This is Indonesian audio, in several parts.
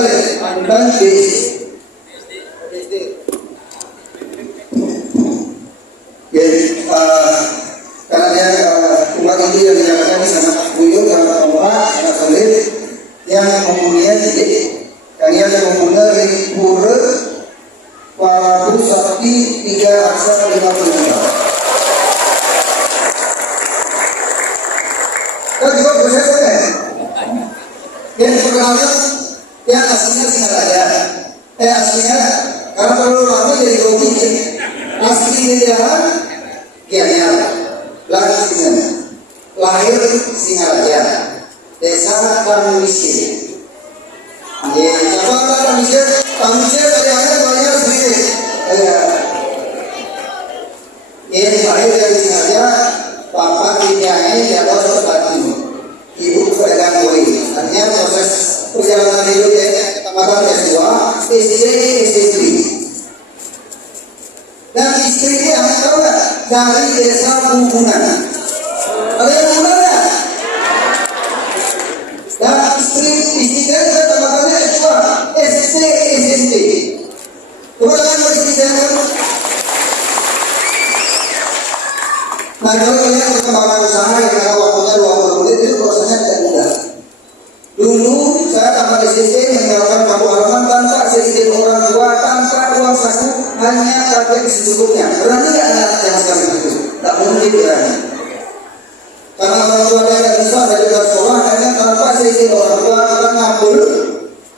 dan BSD. Jadi karena dia umat ini yang dinyatakan sangat buyut, sangat pemurah, sangat solid, yang mempunyai titik, yang mempunyai pura Prabu Sakti 3 aksa 50 juta. Dan juga prosesnya yang perkenalkan yang aslinya Singaraja, aslinya karena terlalu lama jadi grogi, aslinya dia Gianyar, lahir Singaraja, desa Tamuisi. Siapa Tamuisi? Tamuisi ayahnya banyak sedikit. Lahir dari Singaraja, papa Gianyar jabat seperti ibu pedagang kue. Artinya proses perjalanan hidupnya tamatan S2, istri. Dan istrinya tahu nggak dari desa Bumbunan. Ada yang benar nggak? Dan istri saya tamatannya S2, SSD. Coba tangan istri saya. Nah kalau kalian perkembangan usaha yang ada waktunya 20 menit itu prosesnya tidak mudah. Dulu saya tanpa SSD meninggalkan kampung halaman tanpa SSD orang tua, tanpa uang saku, hanya pakai secukupnya. Berani nggak anak yang sekarang itu? Tak mungkin berani. Karena orang tua saya tidak bisa dari sekolah, hanya tanpa SSD orang tua kita ngabul,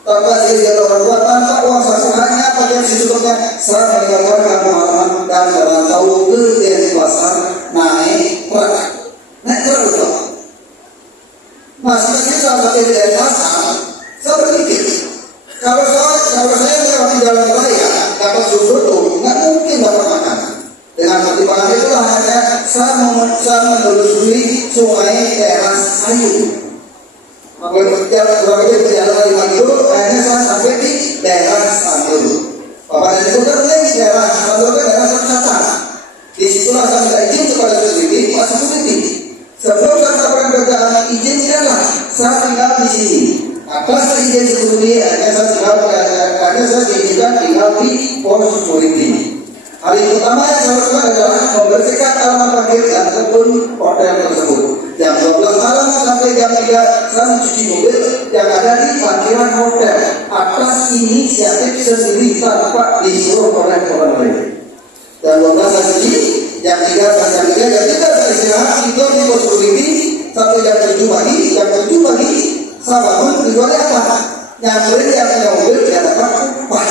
tanpa SSD orang tua, tanpa uang saku, hanya pakai secukupnya. Saya meninggalkan kampung halaman dan merantau ke Denpasar naik truk itu. Masih sampai di Denpasar, saya berpikir kalau saya melewati jalan raya dapat susu tuh nggak mungkin dapat makan. Dengan pertimbangan itulah hanya saya menelusuri sungai Teras Ayu. Berjalan 5 kilo, akhirnya saya sampai di daerah Santul. Bapak dan Ibu terlihat di daerah Santul ke daerah Santul. Disitulah saya minta izin kepada security, Pak Security. Sebelum saya melakukan perjalanan izin adalah saya tinggal di sini. Atas izin security, hanya saya diizinkan tinggal di pos security. Hari pertama yang saya lakukan adalah membersihkan halaman parkir dan kebun hotel tersebut. Jam 12 malam sampai jam 3 saya mencuci mobil yang ada di parkiran hotel. Atas inisiatif sendiri tanpa disuruh oleh orang lain. Jam 12 saya cuci, jam 3 saya istirahat, tidur di pos security sampai jam 7 pagi. Jam 7 pagi saya bangun, tujuannya apa? Nyamperin yang punya mobil, dia dapat upah.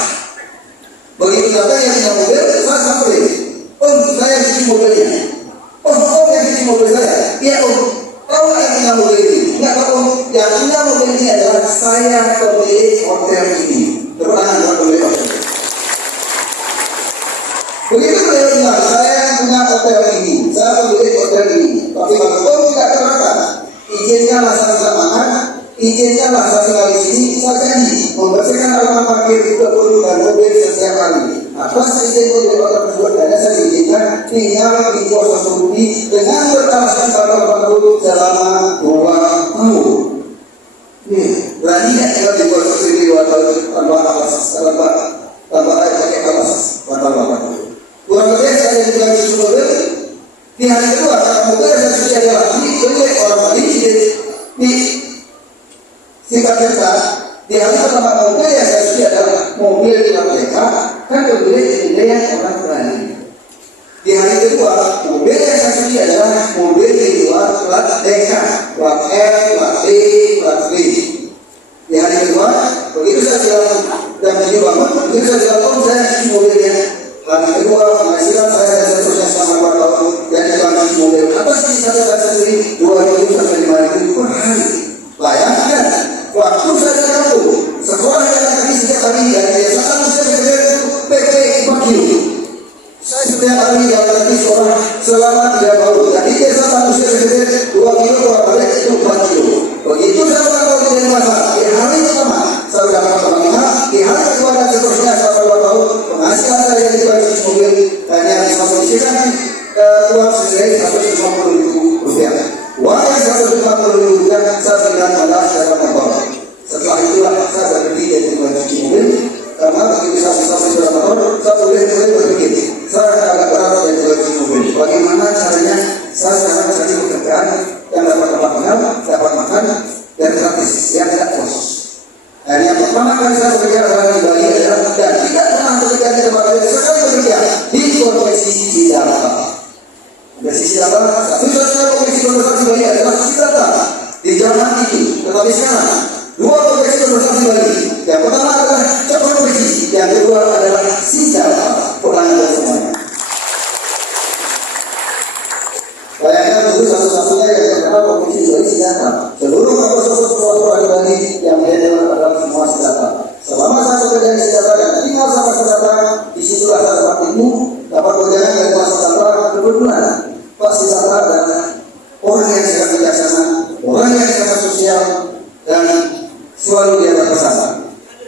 Begitu datang yang punya mobil, saya samperin. Om, saya cuci mobilnya. Om yang cuci mobil saya. Iya om, tahu yang punya mobil ini? Enggak tahu om, yang punya mobil ini adalah saya pemilik hotel ini. Terang buat pemilik hotel. Begitu beliau bilang, saya yang punya hotel ini, saya pemilik hotel ini. Tapi kalau om tidak keberatan, izinkan saya makan, izinkan saya tinggal di sini, saya janji membersihkan halaman parkir kebun dan mobil setiap hari. Atas izin pemilik hotel tersebut, dan saya diizinkan tinggal di pos security dengan beralasan bakal selama 2 tahun. Berani nggak tinggal di pos security 2 tahun tanpa alas, tanpa pakai alas, batal. Kurang lebih saya juga cuci mobil. Di hari kedua, karena mobil saya cuci ada lagi, oleh orang lain di singkat cerita. Di hari pertama mobil yang saya cuci adalah mobil di Merdeka, kan mobil yang orang berani. Di hari kedua, mobil yang saya cuci adalah mobil di luar plat Deka, plat F, plat D, plat B. Di hari kedua, begitu saya bilang dan bangun, begitu saya bilang saya cuci mobilnya. Hari kedua, penghasilan saya dan seterusnya selama 4 tahun dan dibanding mobil atas ini saya sendiri 2.000 sampai 5.000 per hari. Bayangkan, waktu saya di kampung, sekolah jalan kaki setiap hari dari desa saya bekerja itu PP 4 kilo. Saya setiap hari jalan kaki sekolah selama 3 tahun. Jadi desa manusia bekerja 2 kilo keluar balik itu 4 kilo. Begitu saya tahu di pasar, di hari pertama saya dapat penghasilan, di hari kedua dan seterusnya selama 2 tahun penghasilan saya di bagi mobil hanya bisa mengisikan uang sendiri 150.000 rupiah. Uang yang 150.000 rupiah saya berikan pada secara motor. yang tidak khusus. Yang pertama kali saya bekerja adalah di Bali adalah dan tidak pernah bekerja di tempat lain, sekali bekerja di Konveksi Sidata. Konveksi Sidata, satu saya Konveksi Konversasi Bali adalah Sidata di zaman itu. Tetapi sekarang dua Konveksi Konversasi Bali. Yang pertama adalah Konveksi, yang kedua adalah Sidata. Pelanggan semuanya. Bayangkan dulu satu-satunya yang terkenal Konveksi Bali Sidata. Seluruh kapal-kapal di Bali yang berada adalah semua Sidata. Selama saya bekerja di Sidata dan tinggal sama Sidata, disitulah saya dapat ilmu, dapat gojangan dari Pak Sidata kebetulan. Pak Sidata adalah orang yang sangat bijaksana, orang yang sangat sosial, dan selalu dia berpesan.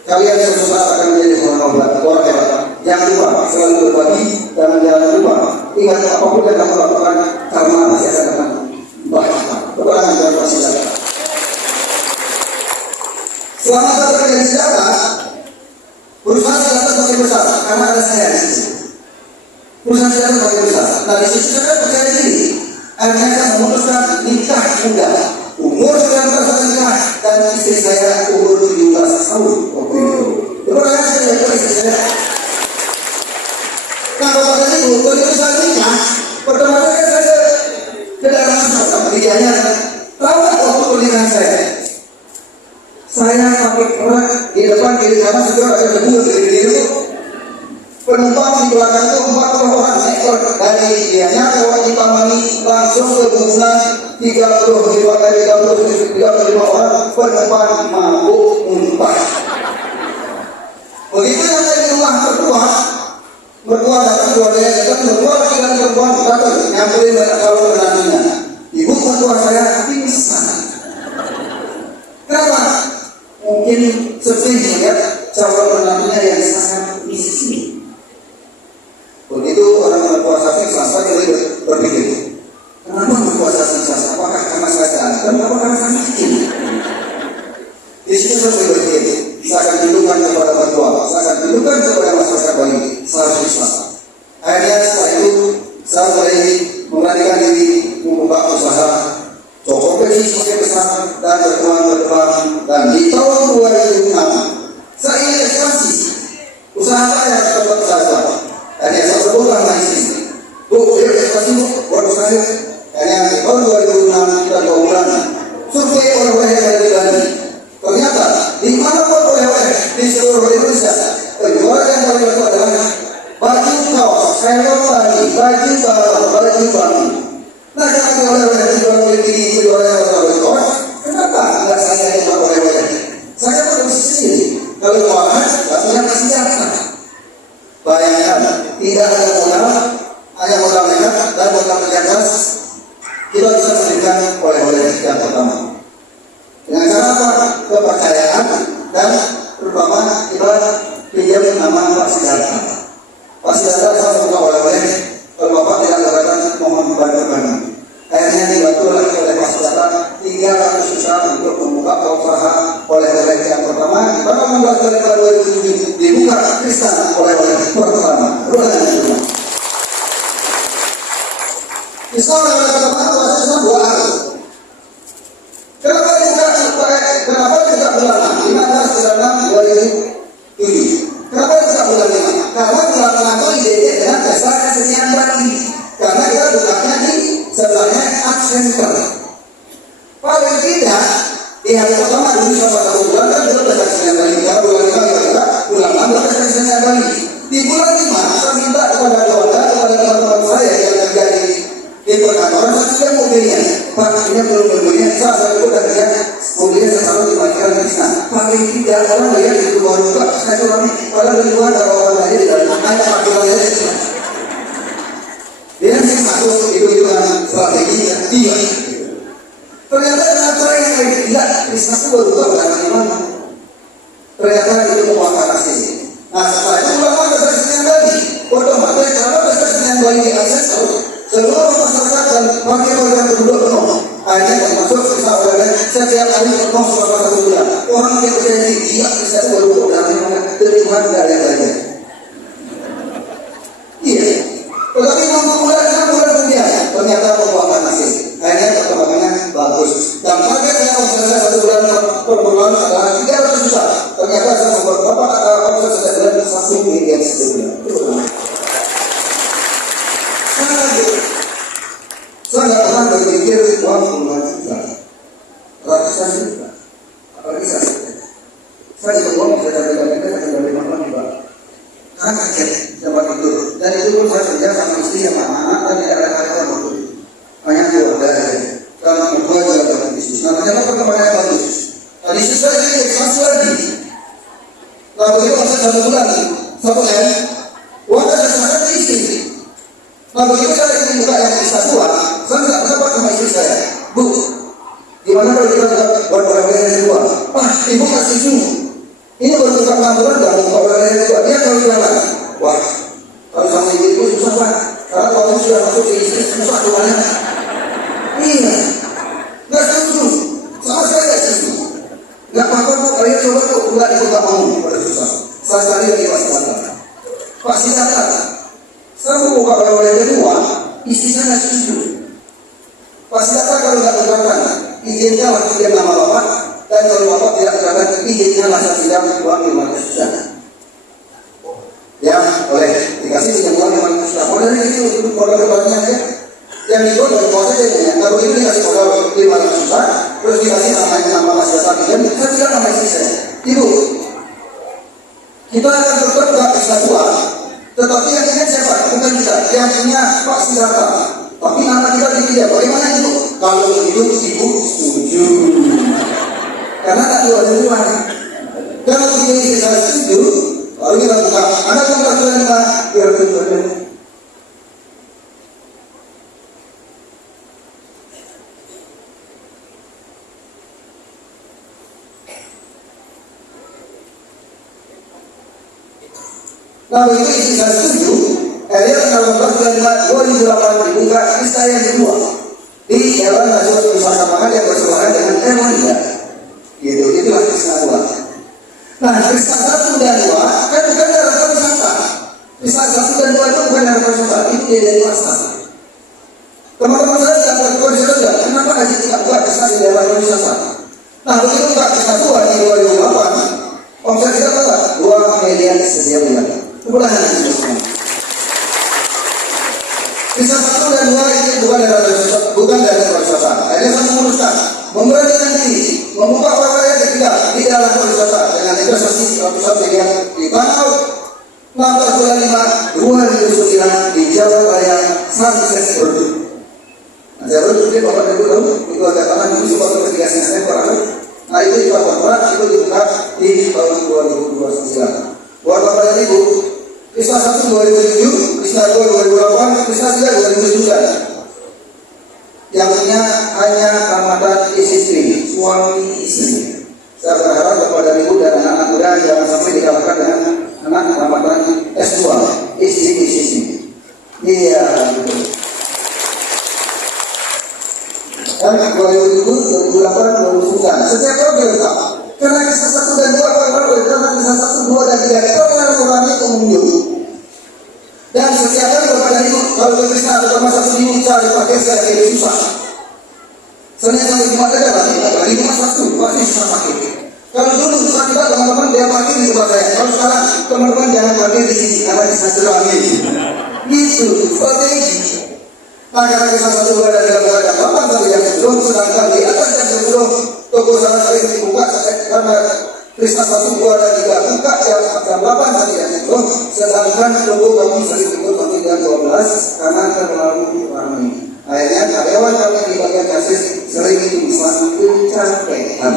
Kalian suatu saat akan menjadi orang hebat. Jangan lupa selalu berbagi dan jangan lupa ingat apapun yang kamu lakukan karena masih akan datang banyak peperangan dan masih datang. Selama saya bekerja di Sidata, perusahaan Sidata semakin besar karena ada saya di situ. Perusahaan Sidata semakin besar. Nah di situ saya percaya diri. Akhirnya saya memutuskan nikah muda. Umur 19 tahun nikah dan istri saya umur 17 tahun waktu itu. Peperangan saya dari istri saya. Nah pada itu, kalau saya nikah, pertama kali saya ke dalam sama dianya tahu waktu pernikahan saya. Saya pakai orang di depan kiri kanan sudah ada kedua kiri kiri penumpang di belakang itu 40 orang ekor dari dianya lewat di Pamani langsung ke Bungunan 35 orang penumpang mabuk muntah. Begitu yang saya di rumah berdua datang keluarga datang berdua lagi dan perempuan datang nyamperin kalau menantunya. Ibu mertua saya pingsan. Kenapa? Mungkin sedih melihat calon menantunya yang sangat miskin. Begitu orang berpuasa pingsan, saya jadi berpikir, kenapa berpuasa pingsan? Apakah karena saya ganteng? Kenapa karena saya miskin? Di situ saya berpikir, saya akan tunjukkan kepada mertua, saya akan tunjukkan kepada masyarakat Bali, saya harus bisa. Akhirnya setelah itu, saya mulai memberanikan diri membuka usaha Konveksi semakin besar dan berkembang dan di tahun 2006 saya ingin ekspansi usaha saya tempat saya dan yang saya sebutkan lagi sini ekspansi baru saya dan yang di tahun 2006 kita 2 bulan survei oleh-oleh yang ada di Bali ternyata di mana pun oleh-oleh di seluruh Indonesia penjualan yang paling banyak adalah baju kaos, helm Bali, baju Bali. Nah, kalau oleh-oleh dijual oleh diri, dijual oleh orang, kenapa nggak saya yang jual oleh-oleh? Saya produksi sendiri. Kalau keuangan, nggak punya senjata. Bayangkan, tidak ada modal, hanya modal nekat dan modal kerja keras, kita bisa memberikan oleh-oleh yang pertama. Dengan cara apa? Kepercayaan dan terutama kita pinjam nama Pak Sidata. Pak Sidata saya buka oleh-oleh. Kalau Bapak tidak katakan mohon bantu. Akhirnya dibantu lagi oleh Pak Sidata 300 juta untuk membuka usaha oleh-oleh yang pertama. Pada 16 Juli 2007 dibuka Kristen oleh-oleh pertama. Kristen oleh-oleh pertama bahasanya 2 hari. Kenapa tidak bulan 15 bulan 2007? Kenapa tidak bulan 5? Karena bulan 6 itu identik dengan pesta kesenian Bali. Karena kita bukannya di sebelahnya Art Center. Paling tidak di hari pertama dulu sama 1 bulan kan kita pesta kesenian Bali. Karena bulan 5 kita bulan 6 pesta kesenian Bali. Di bulan 5 saya minta kepada keluarga, kepada teman-teman saya yang kerja di perkantoran, saya sudah mobilnya. Pak, ini belum mobilnya, saya sudah kerja mobilnya selalu dimatikan di sana. Paling tidak orang lihat itu baru Pak, saya kurang padahal di luar ada orang lain di dalam ada panggilannya. Dia sih masuk itu dengan strategi yang tinggi. Ternyata dengan cara yang lain tidak, Krishna itu baru tahu dari mana. Ternyata itu keuangan asli. Nah setelah itu ulama besar kesenian Bali, otomatis kalau besar kesenian Bali diakses seluruh masyarakat dan warga penduduk penuh. Akhirnya termasuk kita oleh setiap hari penuh selama 1 bulan. Orang yang percaya diri dia bisa baru dari mana Tuhan dari yang lainnya. Iya. Tetapi 6 bulan kemudian ternyata keuangan asli. Akhirnya perkembangannya bagus. Dan target saya selesai 1 bulan Saya ikut ngomong, saya dari malam juga. Karena kaget dapat itu. Dan itu pun saya kerja sama istri sama anak dan tidak ada karyawan waktu itu. Hanya keluarga aja. Dan berdua juga dapat bisnis. Nah, ternyata perkembangannya bagus. Tadi saya jadi ekspansi lagi. Nah, begitu masa 1 bulan, 1 hari, uang saya serahkan ke istri. Nah, begitu saya ingin buka yang bisa dua, saya tidak dapat sama istri saya. Bu, gimana kalau kita buat barang-barang yang dua? Wah, ibu kasih suhu. Ini baru buka 6 bulan, baru buka barang yang dua. Dia kalau jualan, wah, kalau sama ibu susah Pak. Karena kalau sudah masuk ke istri, susah jualannya. Iya, nggak setuju. Sama sekali nggak setuju. Nggak apa-apa Bu, kalian coba tuh, nggak ikut tak mau, pada susah. Saya sekali lagi pasti datang. Pasti datang. Saya mau buka barang yang kedua, istri saya nggak setuju. Pasti datang kalau nggak keberatan, izinnya lah tidak nama bapak, dan kalau bapak tidak keberatan, izinnya lah saya tidak uang 500 juta. Ya, boleh dikasih dengan uang 500 juta. Modalnya itu untuk modal keberanian ya. Yang itu dari kuasa saya kalau ini dikasih modal 500 juta, terus dikasih nama mas datang, dan saya tidak nama istri saya. Ibu, kita akan tetap nggak bisa uang, tetapi yang ingat siapa? Bukan kita, yang punya Pak Siddhartha. Tapi nama kita tidak. Bagaimana itu? Kalau itu ibu setuju. Karena tak jual-jualan. Kalau dia tidak setuju, lalu kita buka. Anda kan persoalan apa? Biar tujuannya. Kalau itu tidak setuju, tanggal 16 bulan 2008 dibuka pesta yang kedua di Jalan Nasional Wisata Pangan yang bersebelahan dengan Erlangga. Gitu, itulah pesta 2. Nah, pesta 1 dan 2 kan bukan dalam wisata. Pesta 1 dan 2 itu bukan dalam wisata, itu dari swasta. Teman-teman saya tidak berkumpul di sana, kenapa haji tidak buat pesta di dalam wisata? Nah, begitu buka pesta 2 di 2008, omset kita berapa? 2 miliar setiap bulan. Kebulahan itu semua. Bisa 1 dan 2 ini bukan dari pariwisata. Hanya saya menguruskan, memberanikan diri, membuka wilayah ketiga di dalam pariwisata dengan investasi ratusan miliar di tanggal 16 bulan 5 2009 di Jawa Raya Sunset Produk. Nah, saya baru juga bapak dulu tahu itu ada tanah itu sebab investigasi saya kurang. Nah itu di Papua itu dibuka di tahun 2029. Buat bapak dan ibu. Pesta 1 2007, pesta 2 2008, pesta 3 2009. Yang punya hanya Ramadan istri, suami istri. Saya berharap kepada ibu dan anak-anak muda jangan sampai dikalahkan dengan anak Ramadan S2, istri. Iya. Dan 2007, 2008, 2009. Setiap tahun diletak. Karena kisah 1 dan 2 karena kisah 1, 2 dan 3 itu adalah mengurangi pengunjung. Dan setiap kali kepada ibu kalau berkisah atau masa seminggu cari pakai saya jadi susah. Senin sampai Jumat ada lagi cuma 1 pasti susah pakai. Kalau dulu susah kita teman-teman dia pakai di tempat saya. Kalau sekarang teman-teman jangan pakai di sini karena kisah selama gitu strategi. Nah karena kisah 1, 2 dan 3 ada 8 tapi yang belum sedangkan di atas yang belum toko sana sering dibuka karena Krishna 1, 2 dan 3 buka jam 8 nanti yang belum sedangkan toko kami sering ikut nanti jam 12 karena terlalu ramai. Akhirnya karyawan kami di bagian kasir sering itu bisa kecapean.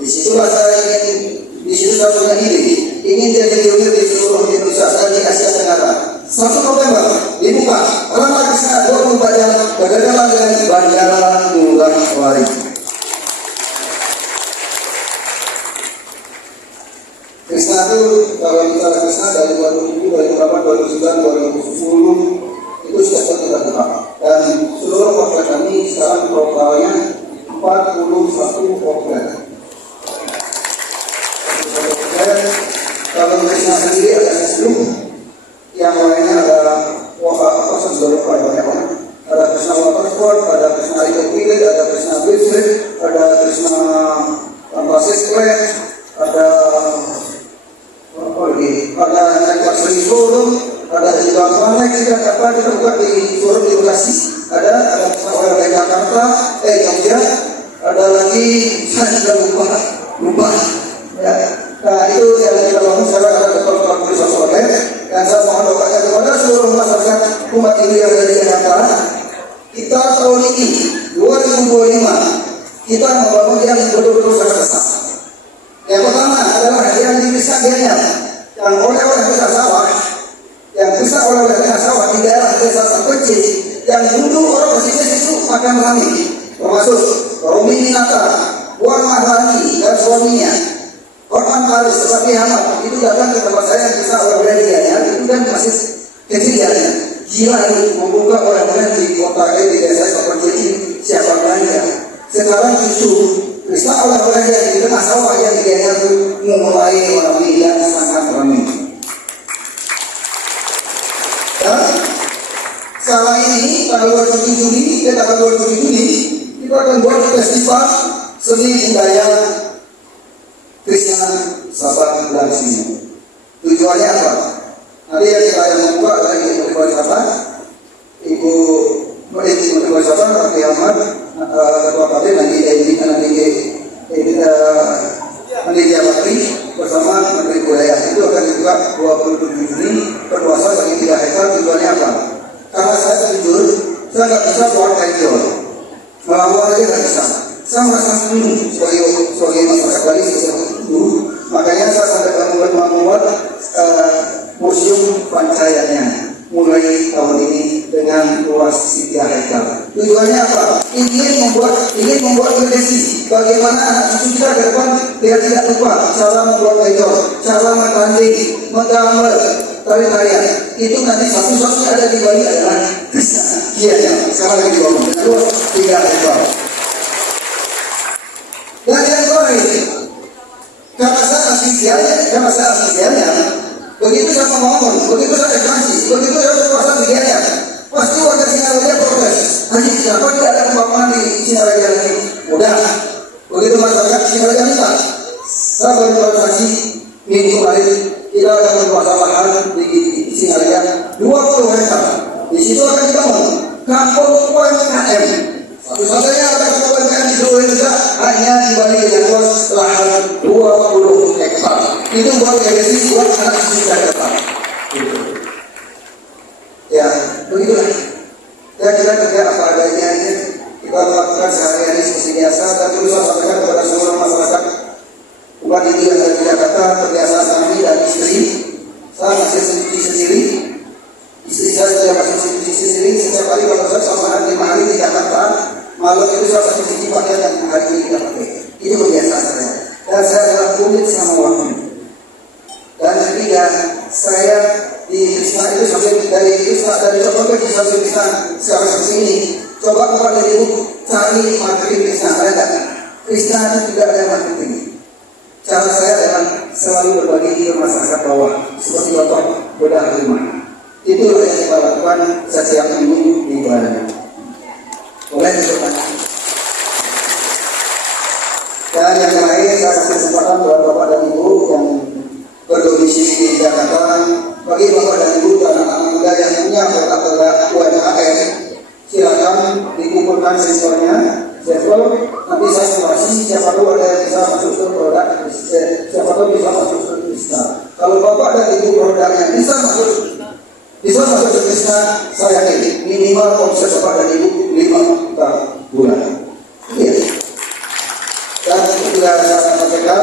Disitulah saya punya ide ingin jadi pionir di seluruh Indonesia dan di Asia Tenggara. 1 November dibuka Ramadan Krishna 24 jam berdekatan dengan Bandara Ngurah Rai. Krishna itu kalau bicara Krishna dari 2007, 2008, 2009, 2010 itu sudah terbuka dan seluruh outlet kami sekarang totalnya 41 outlet. Kalau Krishna sendiri ada 10, yang lainnya ada saya sudah lupa banyak banget. Ada Krishna Waterford, ada Krishna Ikokwile, ada Krishna Bridge, ada Krishna Fantastic Land, ada Naik Seri Showroom, ada juga Planet juga apa kita buka di showroom di Bekasi, ada di Jakarta, Jogja, ada lagi saya sudah lupa Ya. Nah itu yang kita bangun sekarang ada ketua Polisi Sosrogen, dan saya mohon doanya kepada seluruh masyarakat umat ini yang ada di Jakarta. Kita tahun ini 2025 kita membangun yang betul-betul sukses. Yang pertama adalah yang di Bisanya, yang oleh-oleh desa sawah, yang bisa oleh-oleh desa sawah di daerah desa terpencil, yang dulu orang pesisir itu makan rami, termasuk Romi Minata, Puan Maharani dan suaminya, Korban Paris, seperti Hamad, itu datang ke tempat saya yang bisa oleh-oleh dia, itu kan masih kecil ya. Gila itu membuka oleh-oleh di kota di desa terpencil ini, siapa belanja? Sekarang justru bisa oleh-oleh yang di tengah sawah yang diganjar itu mulai ramai dan sangat ramai. Dan sekarang ini tanggal 27 Juli, tanggal 27 Juli kita akan buat festival seni budaya Krishna Sabang Langsing. Tujuannya apa? Nanti yang saya membuka dari Menteri Pariwisata, Ibu Menteri Pariwisata, Raffi Ahmad, Ketua Kabin, nanti Panitia Menteri bersama Menteri Budaya itu akan dibuka 27 Juni perluasan bagi 3 hektar. Tujuannya apa? Karena saya jujur, saya nggak bisa buat kajian, melawan aja nggak bisa. Saya merasa sebagai masyarakat Bali dulu, makanya saya sampai membuat museum pancayanya mulai tahun ini dengan luas 3 hektar. Tujuannya apa? Ingin membuat legasi bagaimana anak cucu kita ke depan biar tidak lupa cara membuat ekor, cara mentanding, menggambar tari-tarian. Itu nanti satu-satunya ada di Bali adalah Krishna. Iya, sekarang lagi dibangun dengan luas 3 hektar. Dan yang terakhir, karena saya asisiannya, begitu saya membangun, begitu saya ekspansi, begitu saya berkuasa biayanya, pasti warga Singaraja protes. Haji, kenapa tidak ada pembangunan di Singaraja lagi? Udah, begitu masyarakat Singaraja minta, saya berkoordinasi minggu kemarin, kita akan berkuasa lahan di Singaraja 20 hektar. Di situ akan dibangun kampung UMKM. Satu-satunya ada UMKM di seluruh Indonesia hanya di Bali dengan luas lahan 20 hektar. Itu buat legasi buat anak cucu kita ke depan. Ya, begitulah. Ya kita kerja apa adanya ini. Kita melakukan sehari-hari seperti biasa dan terus saya sampaikan kepada seluruh masyarakat umat ini yang ada di Jakarta, kebiasaan kami dan istri. Saya masih sendiri. Istri saya sudah masih sendiri. Setiap kali kalau saya sama 5 hari di Jakarta, malam itu saya masih cuci pakaian yang hari ini tidak pakai. Itu kebiasaan saya. Dan saya adalah kulit sama waktu. Dan ketiga, saya di Krishna itu sampai dari Krishna dari Jokowi ke Krishna sekarang seperti ini. Coba kepada ibu cari marketing Krishna, ada tak? Krishna itu tidak ada marketing. Cara saya adalah selalu berbagi ke masyarakat bawah, seperti bapak bedah rumah. Itulah yang kita lakukan setiap minggu di Bali. Boleh dicoba. Dan yang terakhir saya kasih kesempatan buat bapak dan ibu yang berdomisili di Jakarta, bagi bapak dan ibu dan anak-anak muda yang punya produk-produk UMKM, silakan dikumpulkan siswanya, nanti saya simulasi siapa tahu ada yang bisa masuk ke produk, siapa tahu bisa masuk ke Krishna. Kalau bapak dan ibu produknya bisa masuk ke Krishna, saya yakin minimal omset bapak dan ibu 5 juta bulan. Iya. Dan juga saya sampaikan,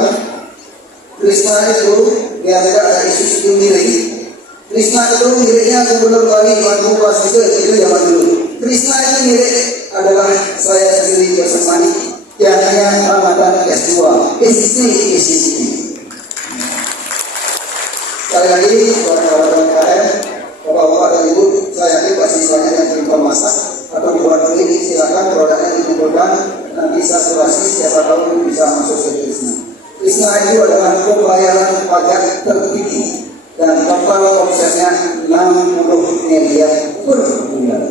Krishna itu dia tidak ada isu milik. Krishna itu miliknya Gubernur Bali Tuan Bupati itu zaman dulu. Krishna itu milik adalah saya sendiri bersemani yang hanya Ramadan S2 SC. Sekali lagi kawan-kawan KM, bapak-bapak dan ibu, saya yakin pasti banyak yang berikan masak atau dibuat ini, silakan produknya dikumpulkan, nanti saturasi siapa tahu bisa masuk ke Krishna. Krishna itu adalah pembayaran pajak tertinggi dan total omsetnya 60 miliar per bulan.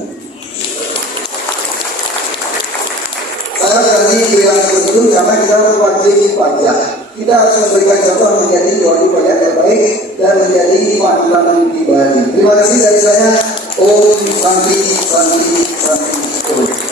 Saya berani bilang seperti itu karena kita wajib pajak. Kita harus memberikan contoh menjadi wajib pajak terbaik dan menjadi panutan di Bali. Terima kasih dari saya. Om Santi Santi Santi.